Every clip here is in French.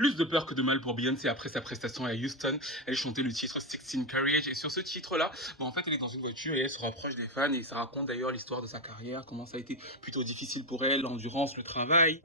Plus de peur que de mal pour Beyoncé après sa prestation à Houston. Elle chantait le titre 16 Carriage et sur ce titre-là, en fait, elle est dans une voiture et elle se rapproche des fans et ça raconte d'ailleurs l'histoire de sa carrière, comment ça a été plutôt difficile pour elle, l'endurance, le travail.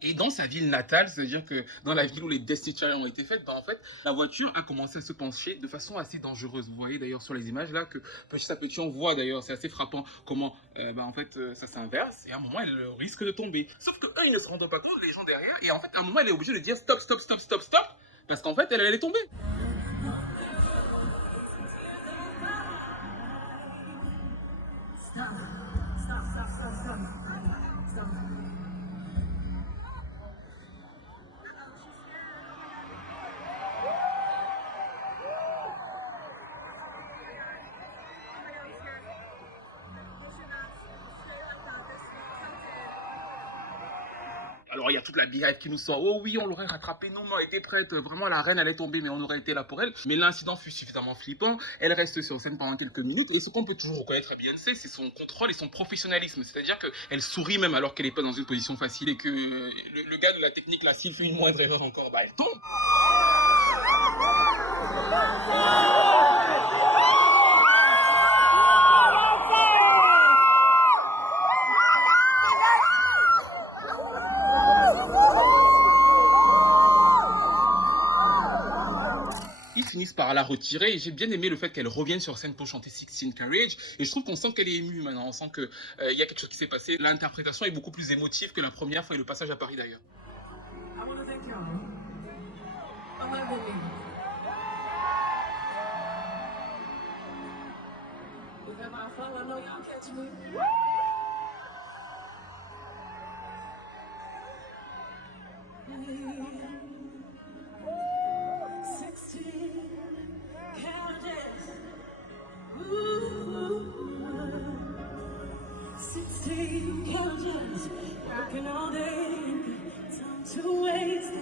Et dans sa ville natale, c'est-à-dire que dans la ville où les Destiny Child ont été faites, en fait, la voiture a commencé à se pencher de façon assez dangereuse. Vous voyez d'ailleurs sur les images là que petit à petit on voit d'ailleurs, c'est assez frappant comment en fait ça s'inverse et à un moment elle risque de tomber. Sauf que eux ils ne se rendent pas compte, les gens derrière, et en fait à un moment elle est obligée de dire stop, stop, stop, stop, stop, parce qu'en fait elle allait tomber. Stop, stop, stop, stop, stop, stop. Alors il y a toute la beehive qui nous sort. Oh oui, on l'aurait rattrapé, non, mais elle était prête. Vraiment, la reine allait tomber, mais on aurait été là pour elle. Mais l'incident fut suffisamment flippant. Elle reste sur scène pendant quelques minutes. Et ce qu'on peut toujours reconnaître à Beyoncé, c'est son contrôle et son professionnalisme. C'est-à-dire qu'elle sourit même alors qu'elle n'est pas dans une position facile et que le gars de la technique, là, s'il fait une moindre erreur encore, bah elle tombe. Ils finissent par la retirer et j'ai bien aimé le fait qu'elle revienne sur scène pour chanter 16 Carriage et je trouve qu'on sent qu'elle est émue maintenant, on sent qu'il y a quelque chose qui s'est passé. L'interprétation est beaucoup plus émotive que la première fois et le passage à Paris d'ailleurs. Working all day, time to waste,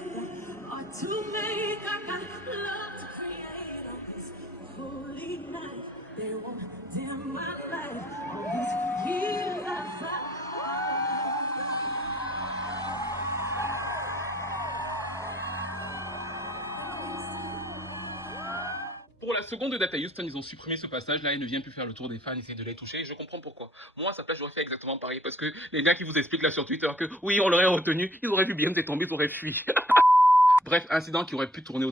art to make. I got love to create on this holy night. They won't dim my light. All these years I fight. Pour la seconde date à Houston, ils ont supprimé ce passage-là et ne vient plus faire le tour des fans, essayer de les toucher. Et je comprends pourquoi. Moi, à sa place, j'aurais fait exactement pareil. Parce que les gars qui vous expliquent là sur Twitter que oui, on l'aurait retenu, ils auraient vu Beyoncé tomber, ils auraient fui. Bref, incident qui aurait pu tourner